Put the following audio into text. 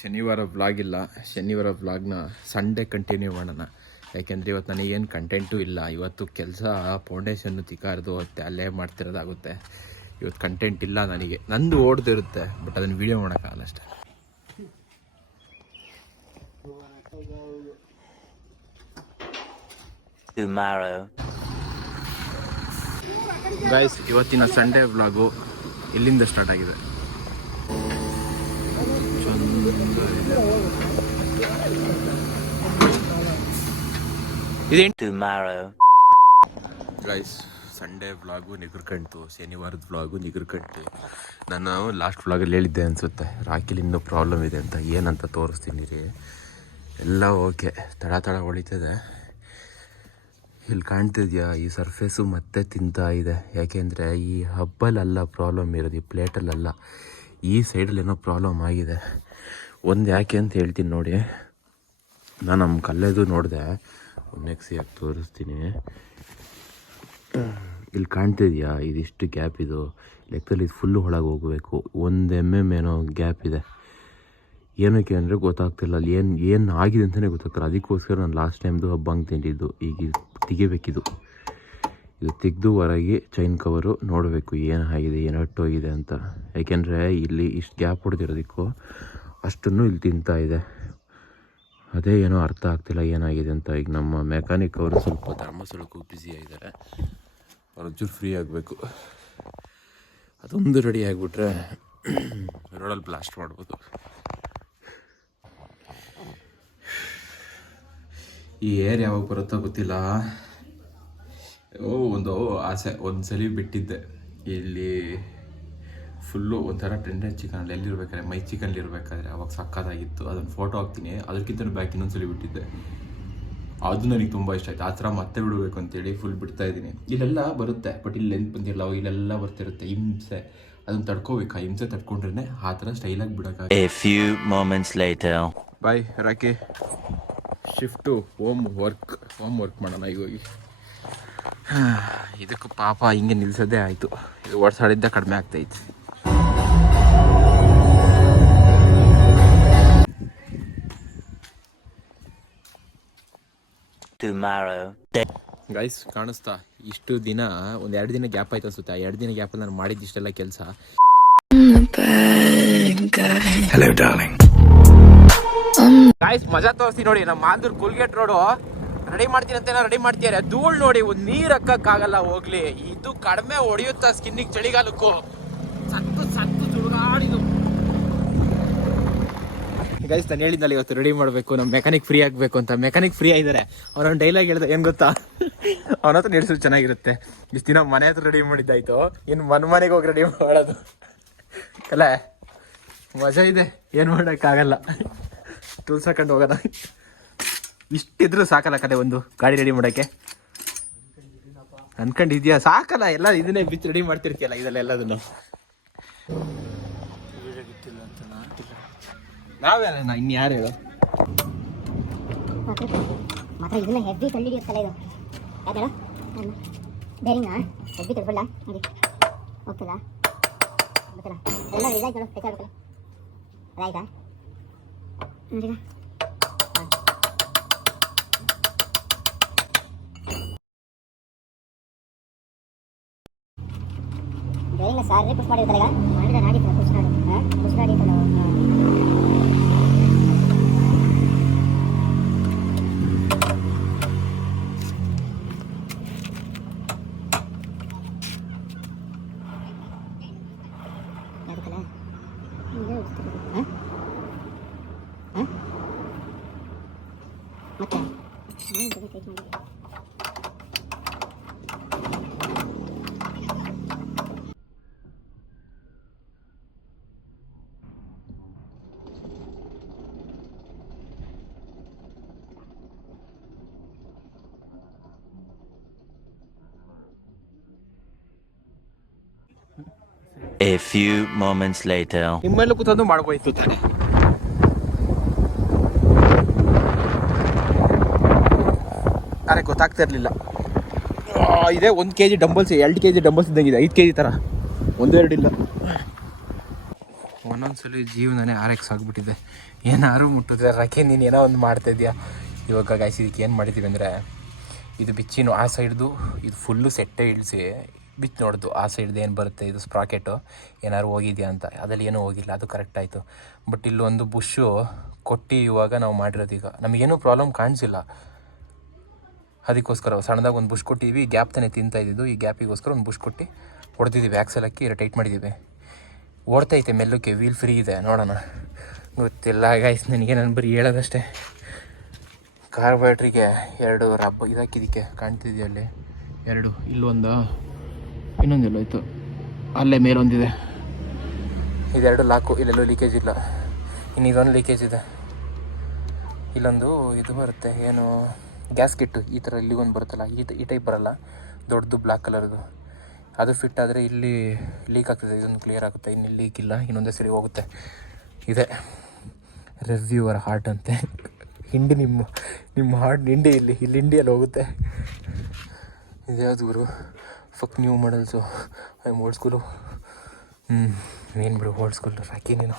ಶನಿವಾರ ವ್ಲಾಗ್ ಇಲ್ಲ. ಶನಿವಾರ ವ್ಲಾಗ್ನ ಸಂಡೇ ಕಂಟಿನ್ಯೂ ಮಾಡೋಣ. ಯಾಕೆಂದರೆ ಇವತ್ತು ನನಗೇನು ಕಂಟೆಂಟು ಇಲ್ಲ. ಇವತ್ತು ಕೆಲಸ ಫೌಂಡೇಶನ್ನು ತಿಕ್ಕಾರ್ದು ಹೋಗುತ್ತೆ, ಅಲ್ಲೇ ಮಾಡ್ತಿರೋದಾಗುತ್ತೆ. ಇವತ್ತು ಕಂಟೆಂಟ್ ಇಲ್ಲ ನನಗೆ. ನಂದು ಓಡ್ದಿರುತ್ತೆ, ಬಟ್ ಅದನ್ನು ವೀಡಿಯೋ ಮಾಡೋಕ್ಕಾಗಲ್ಲ ಅಷ್ಟೇ. ಗೈಸ್, ಇವತ್ತಿನ ಸಂಡೇ ವ್ಲಾಗು ಇಲ್ಲಿಂದ ಸ್ಟಾರ್ಟ್ ಆಗಿದೆ. ಗೈಸ್, ಸಂಡೇ ವ್ಲಾಗು ನಿಗರ್ಕಂಟು, ಶನಿವಾರದ ವ್ಲಾಗು ನಿಗರ್ಕಂಟು. ನಾನು ಲಾಸ್ಟ್ ವ್ಲಾಗಲ್ಲಿ ಹೇಳಿದ್ದೆ ಅನಿಸುತ್ತೆ, ರಾಕಿಲಿ ಇನ್ನೂ ಪ್ರಾಬ್ಲಮ್ ಇದೆ ಅಂತ. ಏನಂತ ತೋರಿಸ್ತೀನಿ ರೀ. ಎಲ್ಲ ಓಕೆ, ತಡ ಹೊಳಿತದೆ. ಇಲ್ಲಿ ಕಾಣ್ತಿದ್ಯಾ, ಈ ಸರ್ಫೇಸು ಮತ್ತೆ ತಿಂತಾ ಇದೆ. ಯಾಕೆಂದರೆ ಈ ಹಬ್ಬಲಲ್ಲ ಪ್ರಾಬ್ಲಮ್ ಇರೋದು, ಈ ಪ್ಲೇಟಲ್ಲಲ್ಲ, ಈ ಸೈಡಲ್ಲಿ ಏನೋ ಪ್ರಾಬ್ಲಮ್ ಆಗಿದೆ. ಒಂದು ಯಾಕೆ ಅಂತ ಹೇಳ್ತೀನಿ ನೋಡಿ. ನಾನು ನಮ್ಮ ಕಲ್ಲೆದು ನೋಡಿದೆ, ನೆಕ್ಸಿಯಾಗಿ ತೋರಿಸ್ತೀನಿ. ಇಲ್ಲಿ ಕಾಣ್ತಿದ್ಯಾ, ಇದಿಷ್ಟು ಗ್ಯಾಪ್ ಇದು ಲೆಕ್ಕದಲ್ಲಿ, ಇದು ಫುಲ್ಲು ಒಳಗೆ ಹೋಗಬೇಕು. 1 mm ಏನೋ ಗ್ಯಾಪ್ ಇದೆ. ಏನಕ್ಕೆ ಅಂದರೆ ಗೊತ್ತಾಗ್ತಿಲ್ಲ, ಅಲ್ಲಿ ಏನು ಆಗಿದೆ ಅಂತಲೇ ಗೊತ್ತಾಗ್ತಿಲ್ಲ. ಅದಕ್ಕೋಸ್ಕರ ನಾನು ಲಾಸ್ಟ್ ಟೈಮ್ದು ಹಬ್ಬ ಹಂಗೆ ತಿಂದಿದ್ದು. ಈಗ ತೆಗಿಬೇಕಿದು, ಇದು ತೆಗೆದು ಹೊರಗೆ ಚೈನ್ ಕವರು ನೋಡಬೇಕು ಏನು ಆಗಿದೆ, ಏನು ಹೊಟ್ಟೋಗಿದೆ ಅಂತ. ಯಾಕೆಂದರೆ ಇಲ್ಲಿ ಇಷ್ಟು ಗ್ಯಾಪ್ ಹೊಡೆದಿರೋದಕ್ಕೂ ಅಷ್ಟನ್ನು ಇಲ್ಲಿ ತಿಂತಾ ಇದೆ. ಅದೇ ಏನೋ ಅರ್ಥ ಆಗ್ತಿಲ್ಲ ಏನಾಗಿದೆ ಅಂತ. ಈಗ ನಮ್ಮ ಮೆಕ್ಯಾನಿಕ್ ಅವರು ಸ್ವಲ್ಪ ಧರ್ಮಸ್ಥಳಕ್ಕೂ ಬ್ಯುಸಿ ಆಗಿದ್ದಾರೆ. ಅವ್ರು ಫ್ರೀ ಆಗಬೇಕು. ಅದೊಂದು ರೆಡಿ ಆಗಿಬಿಟ್ರೆ ರೋಡಲ್ಲಿ ಬ್ಲಾಸ್ಟ್ ಮಾಡ್ಬೋದು. ಈ ಏರ್ ಯಾವಾಗ ಬರುತ್ತೋ ಗೊತ್ತಿಲ್ಲ. ಒಂದು ಆಸೆ, ಒಂದು ಸಲ ಬಿಟ್ಟಿದ್ದೆ ಇಲ್ಲಿ ಫುಲ್ಲು ಒಂಥರ ಟೆಂಡರ್ ಚಿಕನಲ್ಲಿ ಎಲ್ಲಿರ್ಬೇಕಾದ್ರೆ ಮೈ ಚಿಕನ್ಲಿ ಇರಬೇಕಾದ್ರೆ ಅವಾಗ ಸಕ್ಕತ್ತಾಗಿತ್ತು. ಅದನ್ನು ಫೋಟೋ ಹಾಕ್ತೀನಿ. ಅದಕ್ಕಿಂತ ಬ್ಯಾಕ್ ಇನ್ನೊಂದ್ಸಲಿ ಬಿಟ್ಟಿದ್ದೆ, ಅದು ನನಗೆ ತುಂಬ ಇಷ್ಟ ಆಯಿತು. ಆ ಥರ ಮತ್ತೆ ಬಿಡಬೇಕು ಅಂತೇಳಿ ಫುಲ್ ಬಿಡ್ತಾ ಇದ್ದೀನಿ. ಇಲ್ಲೆಲ್ಲ ಬರುತ್ತೆ, ಬಟ್ ಇಲ್ಲಿ ಎಂತ ಬಂದಿರಲ್ಲ, ಇಲ್ಲೆಲ್ಲ ಬರ್ತಿರುತ್ತೆ. ಹಿಂಸೆ, ಅದನ್ನು ತಡ್ಕೋಬೇಕು. ಆ ಹಿಂಸೆ ತಡ್ಕೊಂಡ್ರೆ ಆ ಥರ ಸ್ಟೈಲಾಗಿ ಬಿಡೋಕ್ಕಾಗ. ಬಾಯ್ ರಾಕಿ, ಶಿಫ್ಟು ಹೋಮ್ ವರ್ಕ್ ಮಾಡೋಣ ಈಗ ಹೋಗಿ. ಇದಕ್ಕೂ ಪಾಪ ಹಿಂಗೆ ನಿಲ್ಸೋದೇ ಆಯಿತು. ಇದು ಓಡಿಸಾಡಿದ್ದ ಕಡಿಮೆ ಆಗ್ತಾಯಿತ್ತು. ಗೈಸ್, ಕಾಣಿಸ್ತಾ? ಇಷ್ಟು ದಿನ ಒಂದು 2 ದಿನ ಗ್ಯಾಪ್ ಆಯ್ತು ಅನ್ಸುತ್ತೆ. 2 ದಿನ ಗ್ಯಾಪಲ್ಲಿ ನಾನು ಮಾಡಿದ್ದಿಷ್ಟೆಲ್ಲ ಕೆಲಸ. ಗೈಸ್, ಮಜಾ ತೋರಿಸ್ತೀನಿ ನೋಡಿ. ನಮ್ಮ ಮಾಂದೂರ್ ಕೋಲ್ಗೇಟ್ ರೋಡು ರೆಡಿ ಮಾಡ್ತೀನಿ ಅಂತ ರೆಡಿ ಮಾಡ್ತಿದ್ದಾರೆ. ಧೂಳ್ ನೋಡಿ, ಒಂದು ನೀರು ಹಾಕಕ್ಕಾಗಲ್ಲ. ಹೋಗ್ಲಿ, ಇದು ಕಡಿಮೆ ಹೊಡೆಯುತ್ತಾ ಸ್ಕಿನ್ನಿಗೆ ಚಳಿಗಾಲಕ್ಕೂ. ಸತ್ತು ಸುಡುಗಾಡಿದು. ಗೈಸ್, ನಾನು ಹೇಳಿದ್ನಲ್ಲ ಇವತ್ತು ರೆಡಿ ಮಾಡಬೇಕು, ನಮ್ಮ ಮೆಕ್ಯಾನಿಕ್ ಫ್ರೀ ಆಗಬೇಕು ಅಂತ. ಮೆಕ್ಯಾನಿಕ್ ಫ್ರೀ ಆಗಿದ್ದಾರೆ. ಅವನೊಂದು ಡೈಲಾಗ್ ಹೇಳ್ದೆ, ಏನು ಗೊತ್ತಾ? ಅವನ ಹತ್ರ ನಿಲ್ಸೋದು ಚೆನ್ನಾಗಿರುತ್ತೆ. ಇಷ್ಟು ದಿನ ಮನೆ ಹತ್ರ ರೆಡಿ ಮಾಡಿದ್ದಾಯ್ತು, ಇನ್ನು ಮನೆಗೆ ಹೋಗಿ ರೆಡಿ ಮಾಡೋದು ಅಲ್ಲ. ಮಜಾ ಇದೆ, ಏನು ಮಾಡೋಕ್ಕಾಗಲ್ಲ. ಟೂಲ್ಸ್ ಹಾಕೊಂಡು ಹೋಗೋಣ. ಇಷ್ಟಿದ್ರು ಸಾಕಲ್ಲ ಕಡೆ ಒಂದು ಗಾಡಿ ರೆಡಿ ಮಾಡೋಕ್ಕೆ. ಅನ್ಕೊಂಡಿದ್ಯಾ? ಸಾಕಲ್ಲ, ಎಲ್ಲ ಇದನ್ನೇ ಬಿಚ್ಚು ರೆಡಿ ಮಾಡ್ತಿರ್ತೀಯಲ್ಲ ಇದೆಲ್ಲದನ್ನು. ನಾವೇನ ಇನ್ನು ಯಾರು ಹೇಳು? ಮಾತ್ರ ಇದನ್ನ ಹೆವಿ ಕಂಡಿಡಿಯುತ್ತಲ್ಲ ಇದು. ಯಾಕೆ ಬೇರಿಂಗಾ ಹೆವಿ ತಿಳ್ಕೊಳ್ಳ ನೋಡಿ. ಓಕೆಲಾ ಗೊತ್ತಿಲ್ಲ, ಎಲ್ಲ ಇದಾಯ್ತು ನೋಡು. ಹೆಚ್ಚಾಗಬೇಕಲ್ಲ, ಅದಾಯ್ತಾ ನೋಡಿಗ. ಬೇರಿಂಗ ಸಾರಿ ಪುಷ್ ಮಾಡಿರ್ತಾರೆ. ಈಗ ಮಾಡಿದ್ರೆ ನಾಡಿತ್ತು ಪುಷ್ ನಾಡಿತ್ತು. ಮತ್ತೆ A few moments later. ನಿಮ್ಮೆಲ್ಲ ಕೂತ್ಕೊಂಡು ಮಾಡ್ಬೋಯ್ತು ತಾನೆ. ಅರೆ ಗೊತ್ತಾಗ್ತಾ ಇರಲಿಲ್ಲ. ಇದೆ 1 kg ಡಂಬಲ್ಸ್, 2 kg ಡಂಬಲ್ಸ್ ಇದ್ದಂಗಿದೆ. 5 kg ಥರ, 1-2 ಇಲ್ಲ. ಒಂದೊಂದ್ಸಲಿ ಜೀವನನೇ RX ಆಗಿಬಿಟ್ಟಿದೆ. ಏನಾದ್ರು ಮುಟ್ಟಿದ್ರೆ ರಾಕಿ ನೀನು ಏನೋ ಒಂದು ಮಾಡ್ತಾಯಿದ್ಯಾ. ಇವಾಗ ಗಾಯ್ಸ್ ಇದಕ್ಕೆ ಏನು ಮಾಡಿದ್ದೀವಿ ಅಂದರೆ, ಇದು ಬಿಚ್ಚಿನು ಆ ಸೈಡ್ದು ಇದು ಫುಲ್ಲು ಸೆಟ್ಟೆ ಇಳಿಸಿ ಬಿಚ್ಚಿ ನೋಡ್ದು ಆ ಸೈಡ್ದು ಏನು ಬರುತ್ತೆ ಇದು ಸ್ಪ್ರಾಕೆಟು ಏನಾದ್ರು ಹೋಗಿದೆಯಾ ಅಂತ. ಅದ್ರಲ್ಲಿ ಏನೂ ಹೋಗಿಲ್ಲ, ಅದು ಕರೆಕ್ಟ್ ಆಯಿತು. ಬಟ್ ಇಲ್ಲೊಂದು ಬುಷು ಕೊಟ್ಟು ಇವಾಗ ನಾವು ಮಾಡಿರೋದು. ಈಗ ನಮಗೇನೂ ಪ್ರಾಬ್ಲಮ್ ಕಾಣಿಸಿಲ್ಲ, ಅದಕ್ಕೋಸ್ಕರ ಸಣ್ಣದಾಗಿ ಒಂದು ಬುಷ್ ಕೊಟ್ಟಿದ್ದೀವಿ. ಗ್ಯಾಪ್ ತಾನೇ ತಿಂತಾ ಇದ್ದಿದ್ದು, ಈ ಗ್ಯಾಪಿಗೋಸ್ಕರ ಒಂದು ಬುಷ್ ಕೊಟ್ಟು ಹೊಡೆದಿದ್ದೀವಿ. ಆ್ಯಕ್ಸಲ್ ಹಾಕಿ ಟೈಟ್ ಮಾಡಿದ್ದೀವಿ. ಓಡ್ತೈತೆ ಮೆಲ್ಲಕ್ಕೆ, ವೀಲ್ ಫ್ರೀ ಇದೆ. ನೋಡೋಣ, ಗೊತ್ತಿಲ್ಲ ಗೈಸ್ ನನಗೆ. ನಾನು ಬರೀ ಹೇಳೋದಷ್ಟೇ. ಕಾರ್ಬೋರೇಟ್ರಿಗೆ 2 ರಬ್ಬ ಇದಾಕಿದ್ದಕ್ಕೆ ಕಾಣ್ತಿದೆಯಾ ಅಲ್ಲಿ 2, ಇಲ್ಲೊಂದು ಇನ್ನೊಂದೆಲ್ಲ ಆಯಿತು, ಅಲ್ಲೇ ಮೇಲೊಂದಿದೆ. ಇದೆರಡು ಲಾಕು, ಇಲ್ಲೆಲ್ಲೂ ಲೀಕೇಜ್ ಇಲ್ಲ. ಇನ್ನು ಇದೊಂದು ಲೀಕೇಜ್ ಇದೆ. ಇಲ್ಲೊಂದು ಇದು ಬರುತ್ತೆ, ಏನು ಗ್ಯಾಸ್ ಕಿಟ್ಟು ಈ ಥರ ಇಲ್ಲಿಗೊಂದು ಬರುತ್ತಲ್ಲ, ಈ ಟೈಪ್ ಬರೋಲ್ಲ, ದೊಡ್ಡದು ಬ್ಲ್ಯಾಕ್ ಕಲರ್ದು. ಅದು ಫಿಟ್ ಆದರೆ ಇಲ್ಲಿ ಲೀಕ್ ಆಗ್ತದೆ, ಇದೊಂದು ಕ್ಲಿಯರ್ ಆಗುತ್ತೆ. ಇನ್ನು ಲೀಕ್ ಇಲ್ಲ, ಇನ್ನೊಂದೇ ಸರಿ ಹೋಗುತ್ತೆ. ಇದೆ ರಿವ್ಯೂವರ್ ಹಾರ್ಟ್ ಅಂತೆ. ಹಿಂಡಿ ನಿಮ್ಮ ಹಾರ್ಟ್ ಹಿಂಡಿ ಇಲ್ಲಿ ಹಿಂಡಿಯಲ್ಲಿ ಹೋಗುತ್ತೆ. ಇದ್ಯಾವುದು ಗುರು, fuck new models. I old school. ಏನು ಬಿಡು ಓಲ್ಡ್ ಸ್ಕೂಲ್ ರಾಕಿ ನೀನು.